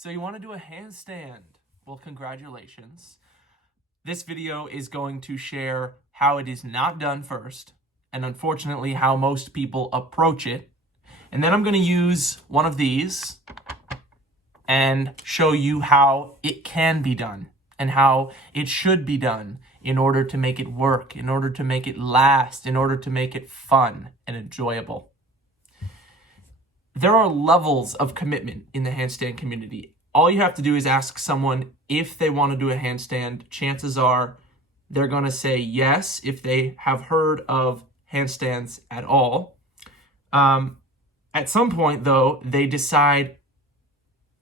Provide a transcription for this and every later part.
So you want to do a handstand? Well, congratulations. This video is going to share how it is not done first, and unfortunately how most people approach it. And then I'm going to use one of these and show you how it can be done and how it should be done in order to make it work, in order to make it last, in order to make it fun and enjoyable. There are levels of commitment in the handstand community. All you have to do is ask someone if they want to do a handstand. Chances are they're going to say yes if they have heard of handstands at all. At some point, though, they decide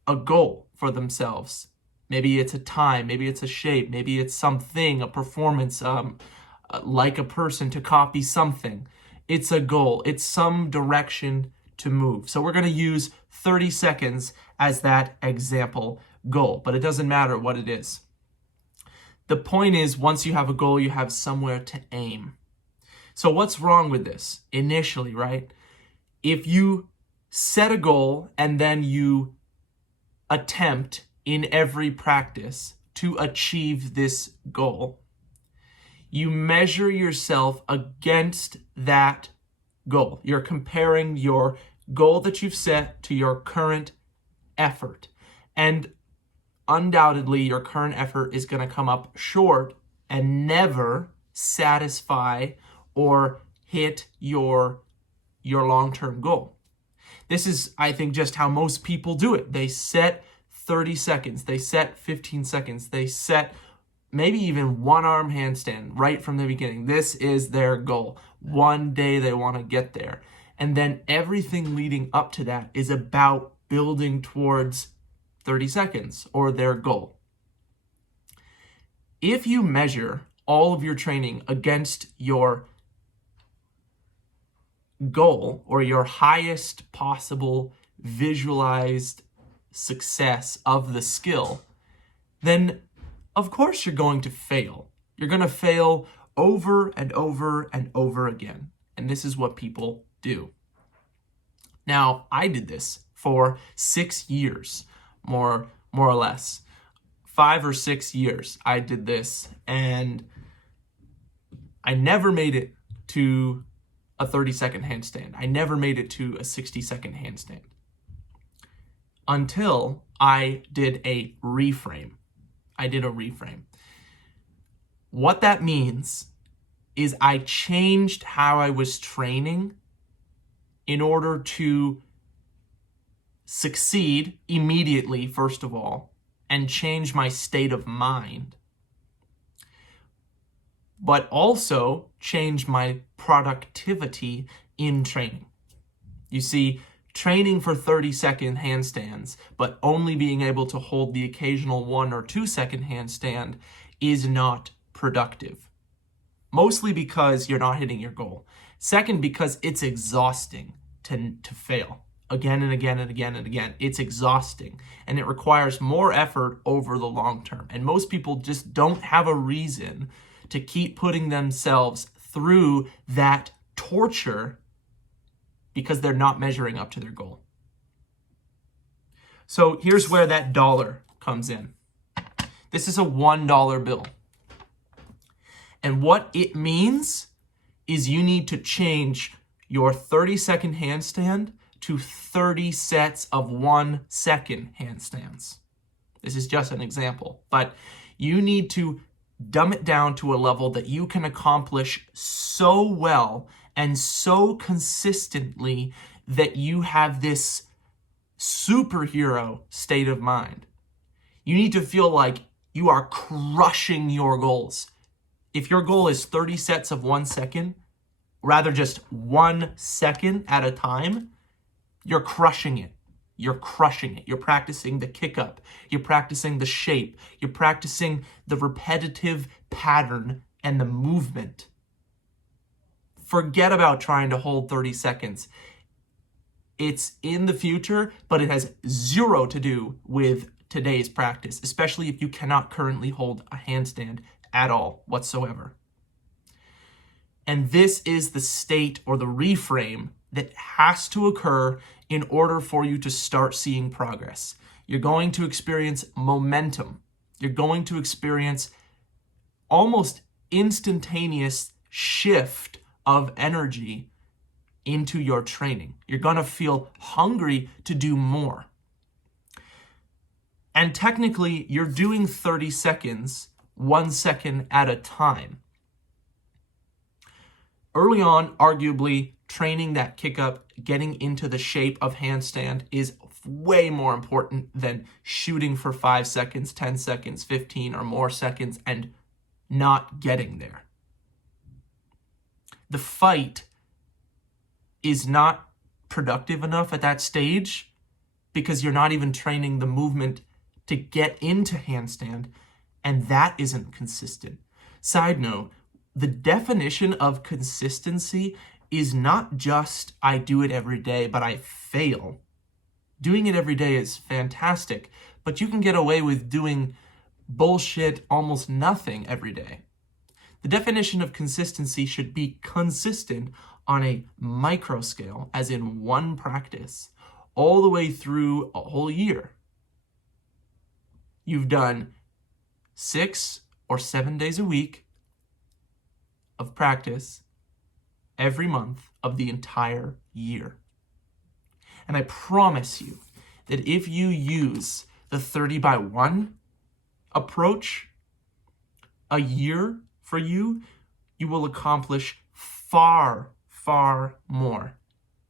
a goal for themselves. Maybe it's a time, maybe it's a shape, maybe it's something, a performance, like a person to copy something. It's a goal. It's some direction to move. So we're going to use 30 seconds as that example goal, but it doesn't matter what it is. The point is, once you have a goal, you have somewhere to aim. So what's wrong with this initially, right? If you set a goal and then you attempt in every practice to achieve this goal, you measure yourself against that goal. You're comparing your goal that you've set to your current effort. And undoubtedly, your current effort is going to come up short and never satisfy or hit your long-term goal. This is, I think, just how most people do it. They set 30 seconds, they set 15 seconds, they set maybe even one-arm handstand right from the beginning. This is their goal. One day they want to get there. And then everything leading up to that is about building towards 30 seconds or their goal. If you measure all of your training against your goal or your highest possible visualized success of the skill, then of course you're going to fail. You're going to fail over and over and over again. And this is what people do. Now, I did this for 6 years, more or less. 5 or 6 years I did this, and I never made it to a 30-second handstand. I never made it to a 60-second handstand until I did a reframe. What that means is I changed how I was training in order to succeed immediately, first of all, and change my state of mind, but also change my productivity in training. You see, training for 30-second handstands, but only being able to hold the occasional 1 or 2-second handstand is not productive. Mostly because you're not hitting your goal. Second, because it's exhausting to fail again and again and again and again. It's exhausting, and it requires more effort over the long term. And most people just don't have a reason to keep putting themselves through that torture because they're not measuring up to their goal. So here's where that dollar comes in. This is a $1 bill. And what it means is you need to change your 30-second handstand to 30 sets of 1-second handstands. This is just an example, but you need to dumb it down to a level that you can accomplish so well and so consistently that you have this superhero state of mind. You need to feel like you are crushing your goals. If your goal is 30 sets of 1 second, rather just 1 second at a time, you're crushing it. You're crushing it. You're practicing the kick up. You're practicing the shape. You're practicing the repetitive pattern and the movement. Forget about trying to hold 30 seconds. It's in the future, but it has zero to do with today's practice, especially if you cannot currently hold a handstand at all whatsoever. And this is the state or the reframe that has to occur in order for you to start seeing progress. You're going to experience momentum. You're going to experience almost instantaneous shift of energy into your training. You're going to feel hungry to do more. And technically, you're doing 30 seconds, 1 second at a time. Early on, arguably, training that kick up, getting into the shape of handstand is way more important than shooting for 5 seconds, 10 seconds, 15 or more seconds and not getting there. The fight is not productive enough at that stage because you're not even training the movement to get into handstand, and that isn't consistent. Side note, the definition of consistency is not just I do it every day, but I fail. Doing it every day is fantastic, but you can get away with doing bullshit almost nothing every day. The definition of consistency should be consistent on a micro scale, as in one practice, all the way through a whole year. You've done 6 or 7 days a week of practice every month of the entire year. And I promise you that if you use the 30x1 approach, a year for you, you will accomplish far, far more.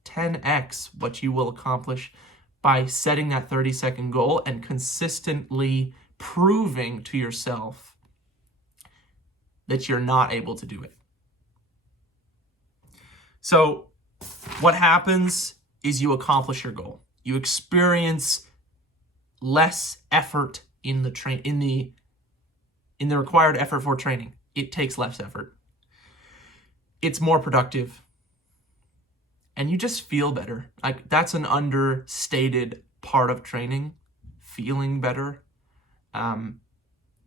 10x what you will accomplish by setting that 30-second goal and consistently proving to yourself that you're not able to do it. So what happens is you accomplish your goal. You experience less effort in the required effort for training. It takes less effort. It's more productive. And you just feel better. Like, that's an understated part of training, feeling better. And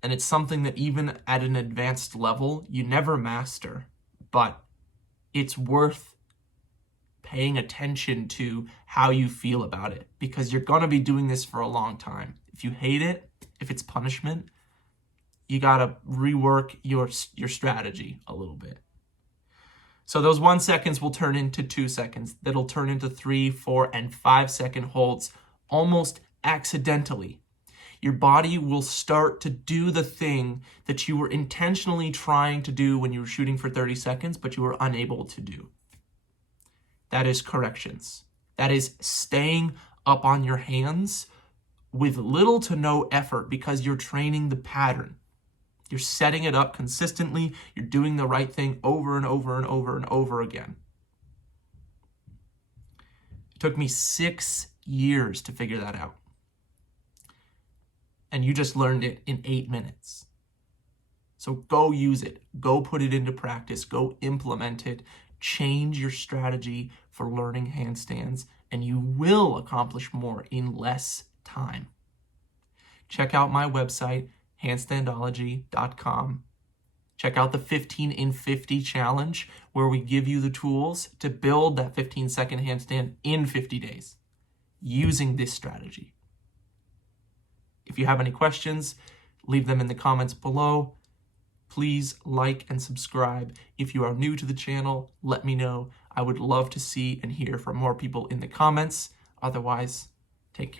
it's something that even at an advanced level, you never master, but it's worth paying attention to how you feel about it, because you're going to be doing this for a long time. If you hate it, if it's punishment, you got to rework your strategy a little bit. So those 1 seconds will turn into 2 seconds. That'll turn into 3, 4, and 5 second holds almost accidentally. Your body will start to do the thing that you were intentionally trying to do when you were shooting for 30 seconds, but you were unable to do. That is corrections. That is staying up on your hands with little to no effort because you're training the pattern. You're setting it up consistently. You're doing the right thing over and over and over and over again. It took me 6 years to figure that out. And you just learned it in 8 minutes. So go use it. Go put it into practice. Go implement it. Change your strategy for learning handstands, and you will accomplish more in less time. Check out my website, handstandology.com. Check out the 15 in 50 challenge, where we give you the tools to build that 15-second handstand in 50 days using this strategy. If you have any questions, leave them in the comments below. Please like and subscribe. If you are new to the channel, let me know. I would love to see and hear from more people in the comments. Otherwise,